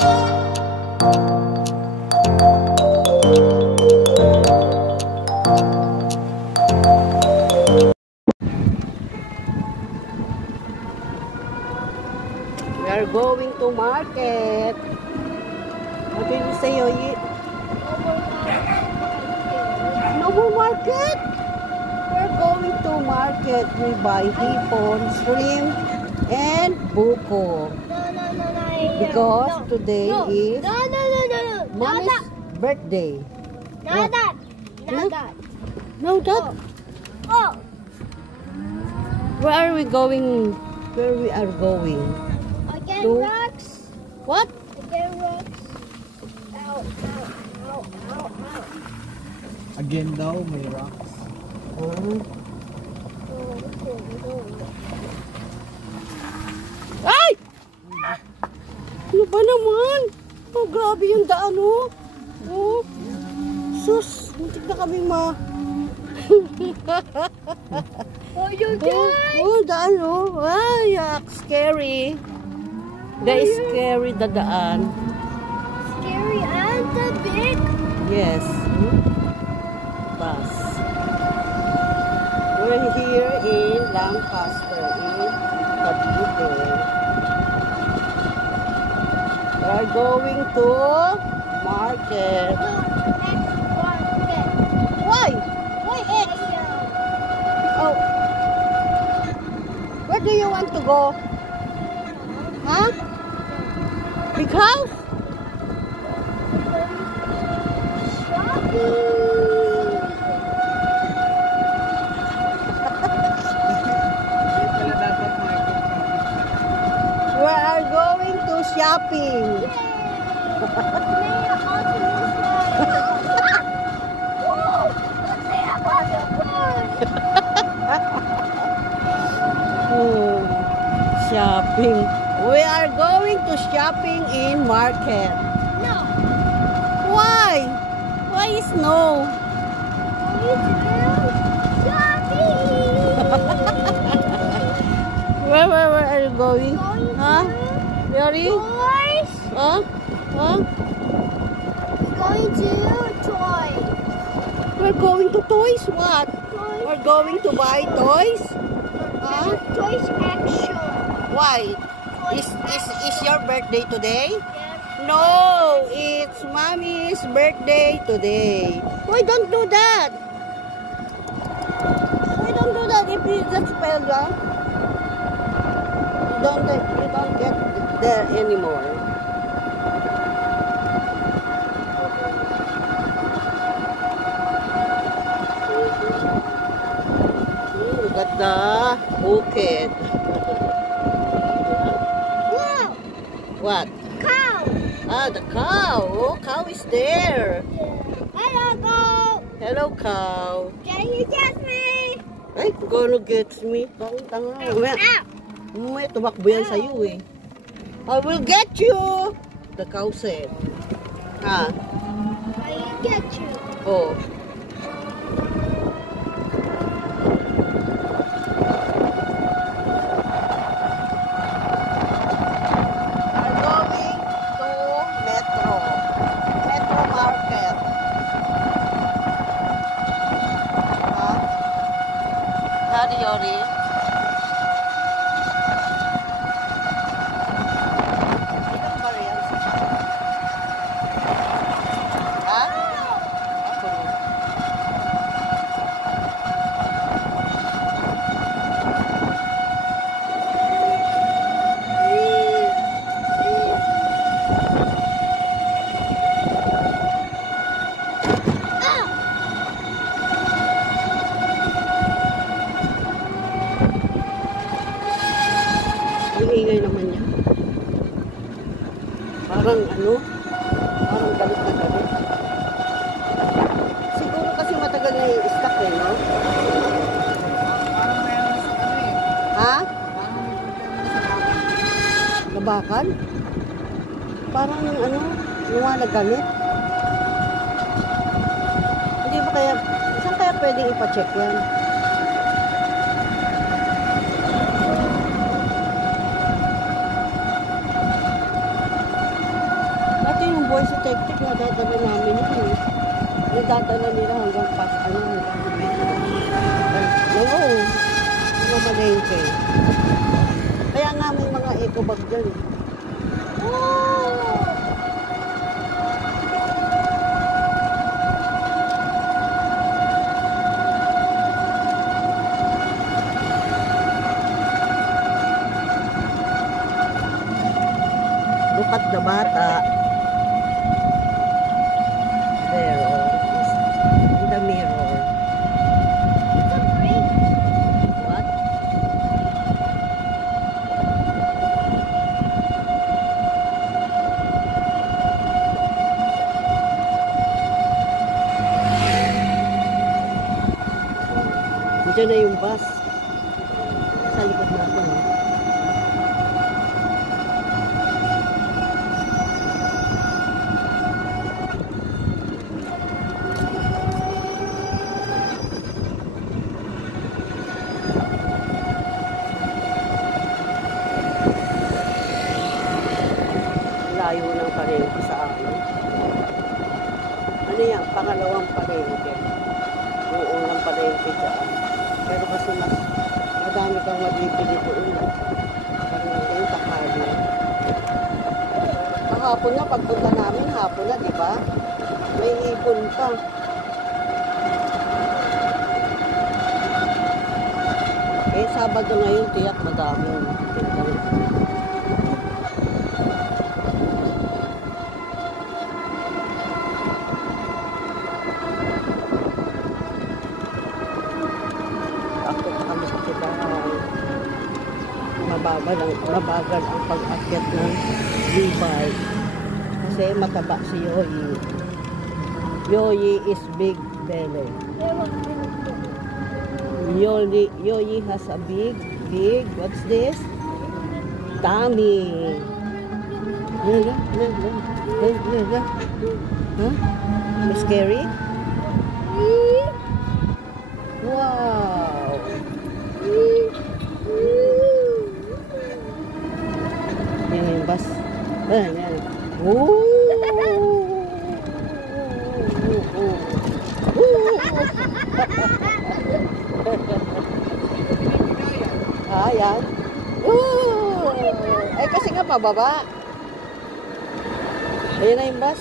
We are going to market. What did you say, Oyi? No more market? We're going to market. We buy hipon, shrimp, and buko. Because today is Mommy's birthday. Not that. No? Not that. No, Dad. Oh. Where are we going? Where we are going? Again, To- rocks. What? Again, rocks. Ow, ow, ow, ow, ow. Again daw, may rocks. Ay! Ano ba naman? Oh, grabe yung daan, oh. Oh. Sus, muntik na kami Oh, you guys. Oh, daan, oh. Ay, yak, scary. That is scary, the daan. Scary and the big. Yes. Bus. We're here in Lancaster, in Cavite. We're going to market. Why? Why X? Oh. Where do you want to go? Huh? Big house? Pala dapat market. We are going to shopping. Shopping. We are going to shopping in market. No. Why? Why is no? Where are you going? Huh? Really? Toys. Huh? Huh? Going to toys. We're going to toys? What? Toys. We're going to buy toys? Huh? Toys action. Why? Is your birthday today? Yes. No, it's Mommy's birthday today. Why don't do that? Why don't do that if you just spell wrong? You don't get there anymore. Look at the bukid. Wow. What? Cow. Ah, the cow. Oh, cow is there. Hello, cow. Hello, cow. Can you get me? Ay, gonna get me. Tanga. Ow. May tumakbo yan sa'yo eh. I will get you! The cow said. Ha? I get you. Oh. We're going to Metro. Metro Market. Ha? Hadi, Yori. Ilang ba yan? Ha? Ako rin. Ang ingay naman niya. Parang ano? Parang galit na galit. Siguro kasi matagal na yung stock eh, no? Parang meron sa ano eh. Ha? Parang may problema sa Labakan? Parang ano? Luwanag galit? Hindi ba kaya, saan kaya pwedeng ipacheck yan? buhay si Tek-Tek, nadadala namin yun. Nadadala nila hanggang hanggang metro. Oo, mga malengke. Kaya nga may mga eco bag dyan. Look at the bata. There, in the mirror. What? Diyan na yung bus. Sa likod natin. Layo ng palengke sa amin. Ano yan? Pangalawang palengke. Yung unang palengke dyan. Pero kasi mas madami kang mabibili doon. Parang yung takali. Kahapon na, pagpunta namin, hapon na, di ba? May ipon pa. Eh, Sabado ngayon, tiyak madami. Mabagal ang pag-akyat ng e-bike kasi mataba si Yoyi. Yoyi is big belly. Yoyi has a big, what's this? Tummy. Huh? Scary? Wow. Yan yung bus. Yan. Yan. Eh kasi nga pababa. Ayan na yung bus.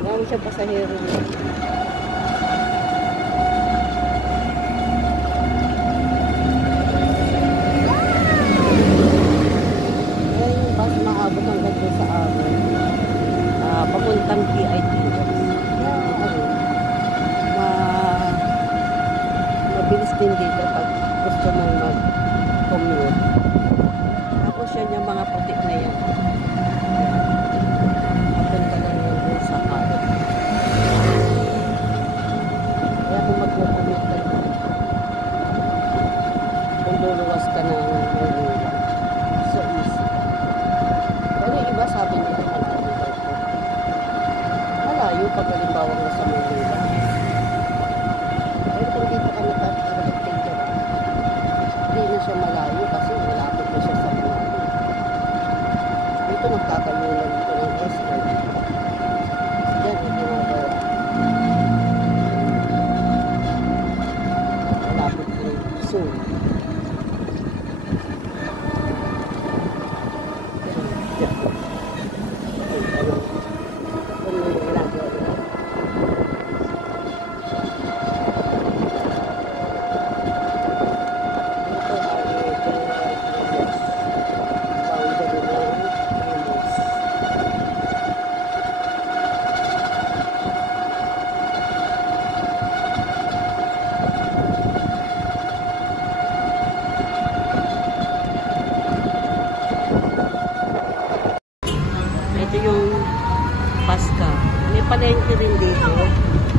Marami siya pasahero. Papuntang PIT. Mabilis din dito pag gusto mong mag-commute. Tapos yan yung mga puti na yan. Papunta lang yun dun sa harap. Kaya kung mag-commute ka kung luluwas ka ng Manila, so easy. Pero yung iba sabi nila malayo pag halimbawa na sa Manila. Pero kung dito ka natatarating dyan, hindi na siya malayo kasi malapit na siya sa Manila. Dito magkakayunan dito ng SM. Yan, hindi ginagawa. Malapit na soon. Ito yung Pasca. May palengke rin dito.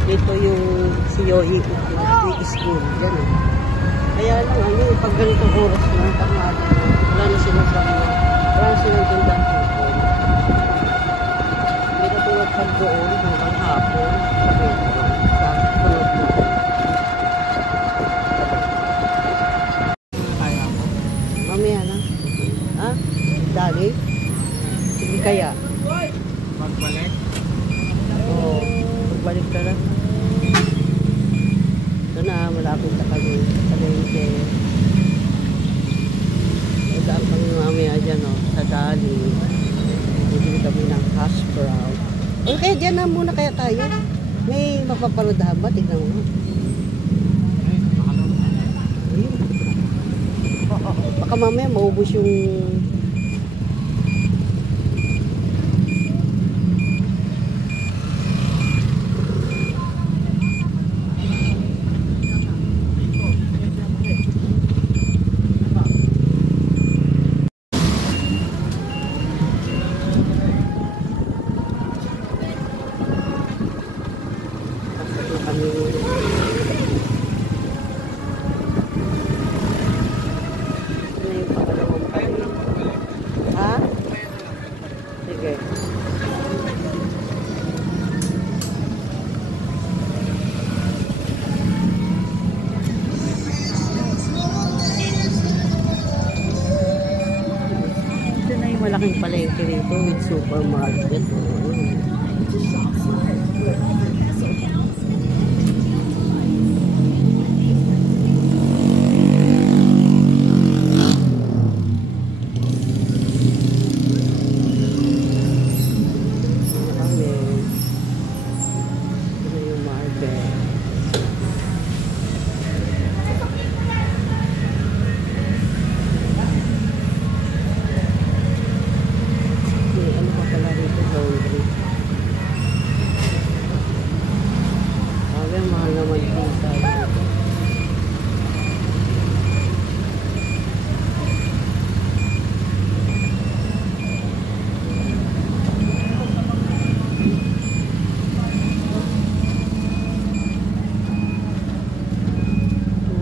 Ito yung si Yoyi School. Yan. Kaya lang, pag ganitong oras na, tanghali, wala na silang sabihin. Wala na silang tindahan dito. Hindi ka tulad pag doon hanggang hapon. Sa metro. Sa tulad na. Mamaya na. Ha? Dali? Sige. kaya. Magbalik. Oo, magbalik ka na. Ito na, malapit na kami. Palengke. Daan kami mamaya dyan, oh, sa Dali. Bibili kami ng hash brown. Okay, dyan na muna kaya tayo. May mapapanodahan ba? Tignan mo. Ayun. Baka mamaya maubos yung... Ha? Sige. Ito na yung malaking palengke rito with supermarket. Mahal naman dito.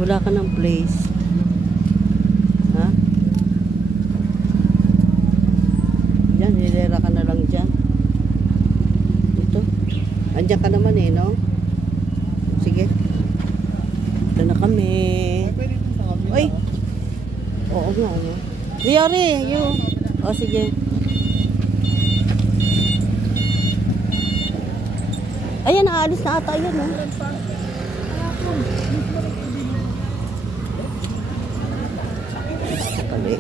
Wala ka ng place. Ha? Diyan, hilera ka na lang dyan. Ito. Andiyan ka naman eh, no? Sige. Ito na kami. Uy! Oo nga, ano? Yari, yun. O, sige. Ayan, naalis na ata yun, no? Kali.